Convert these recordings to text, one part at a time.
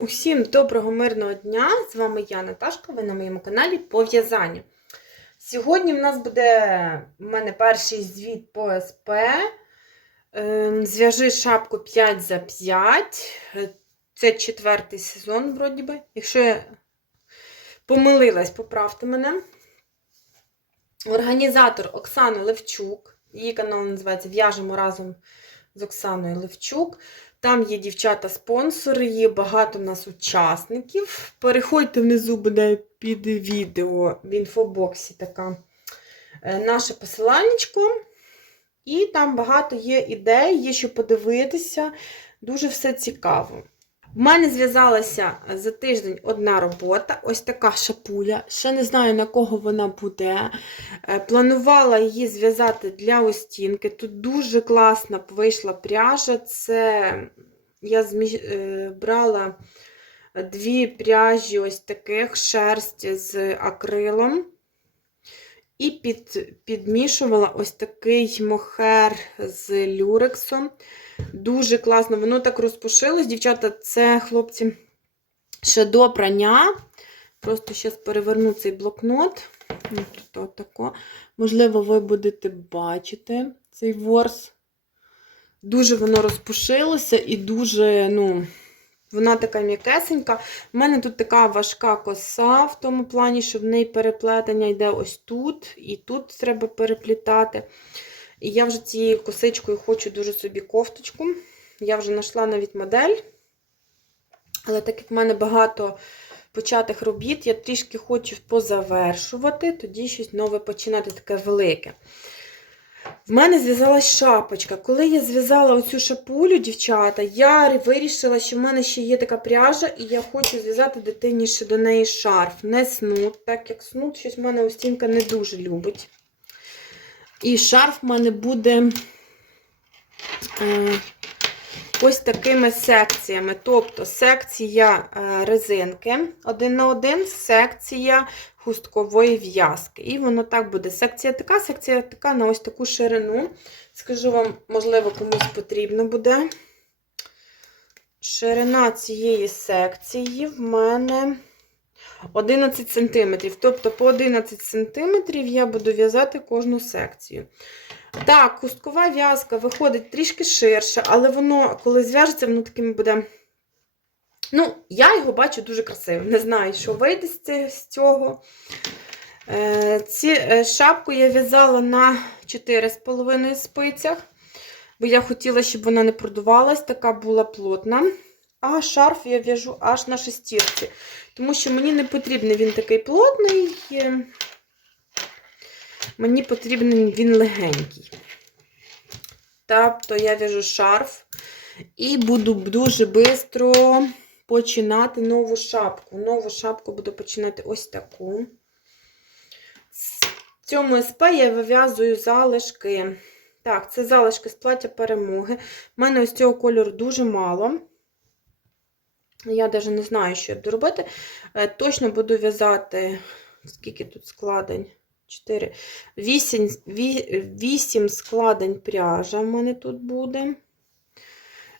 Усім доброго мирного дня! З вами я, Наташка, ви на моєму каналі по в'язанню. Сьогодні в нас буде в мене перший звіт по СП. Ем, Зв'яжи шапку 5 за 5. Е, Це четвертий сезон, вроді би. Якщо я помилилась, поправте мене. Організатор Оксана Левчук. Її канал називається В'яжемо разом з Оксаною Левчук. Там є дівчата-спонсори, є багато в нас учасників. Переходьте внизу, буде під відео в інфобоксі така е, наше посиланнячко. І там багато є ідей, є що подивитися. Дуже все цікаво. В мене зв'язалася за тиждень одна робота, ось така шапуля. Ще не знаю, на кого вона буде. Е, Планувала її зв'язати для остінки. Тут дуже класна вийшла пряжа. Це я зміж... е, брала дві пряжі ось таких шерсть з акрилом. І під, підмішувала ось такий мохер з люрексом. Дуже класно, воно так розпушилось. Дівчата, це хлопці ще до прання. Просто зараз переверну цей блокнот. Ну, Тут отако. Можливо, ви будете бачити цей ворс. Дуже воно розпушилося і дуже, ну, вона така м'якесенька. У мене тут така важка коса в тому плані, що в неї переплетення йде ось тут, і тут треба переплітати. І я вже цією косичкою хочу дуже собі кофточку. Я вже знайшла навіть модель. Але так як в мене багато початих робіт, я трішки хочу позавершувати, тоді щось нове починати таке велике. В мене зв'язалась шапочка. Коли я зв'язала оцю шапулю, дівчата, я вирішила, що в мене ще є така пряжа, і я хочу зв'язати дитині ще до неї шарф. Не снуд, так як снуд, щось в мене Устінка не дуже любить. І шарф в мене буде е, ось такими секціями. Тобто секція е, резинки один на один, секція хусткової в'язки. І воно так буде. Секція така, секція така на ось таку ширину. Скажу вам, можливо, комусь потрібно буде. Ширина цієї секції в мене 11 см. Тобто по 11 см я буду в'язати кожну секцію. Так, хусткова в'язка виходить трішки ширше, але воно, коли зв'яжеться, воно таким буде. Ну, я його бачу дуже красивим. Не знаю, що вийде з цього. Е, Ці е, шапку я в'язала на 4,5 спицях, бо я хотіла, щоб вона не продувалась, така була плотна. А шарф я в'яжу аж на шестірці. Тому що мені не потрібний він такий плотний, мені потрібен він легенький. Тобто я в'яжу шарф і буду дуже швидко починати нову шапку. Нову шапку буду починати ось таку. В цьому СП я вив'язую залишки. Так, це залишки з плаття перемоги. У мене ось цього кольору дуже мало. Я навіть не знаю, що я буду робити. Е, Точно буду в'язати, скільки тут складень? 4. 8, 8 складень пряжа в мене тут буде.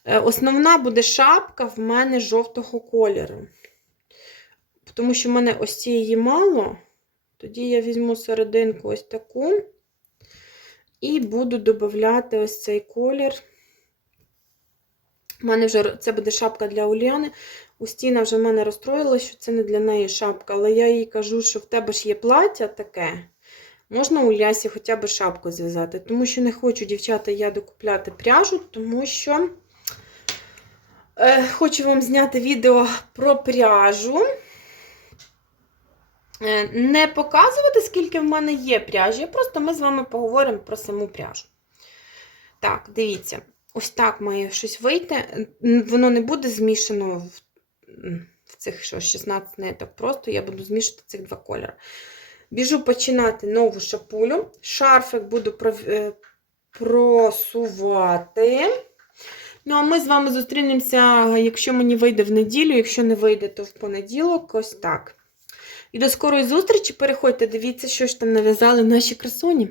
Е, Основна буде шапка в мене жовтого кольору. Тому що в мене ось цієї мало. Тоді я візьму серединку ось таку. І буду додати ось цей колір. У мене вже це буде шапка для Уляни. Устіна вже в мене розстроїла, що це не для неї шапка, але я їй кажу, що в тебе ж є плаття таке. Можна у Лясі хоча б шапку зв'язати. Тому що не хочу, дівчата, я докупляти пряжу, тому що е, хочу вам зняти відео про пряжу. Е, Не показувати, скільки в мене є пряжі, просто ми з вами поговоримо про саму пряжу. Так, дивіться. Ось так має щось вийти. Воно не буде змішано в, в цих що, 16 ниток. Просто я буду змішувати цих два кольори. Біжу починати нову шапулю. Шарфик буду е, просувати. Ну, а ми з вами зустрінемося, якщо мені вийде в неділю, якщо не вийде, то в понеділок, ось так. І до скорої зустрічі. Переходьте, дивіться, що ж там нав'язали наші красуні.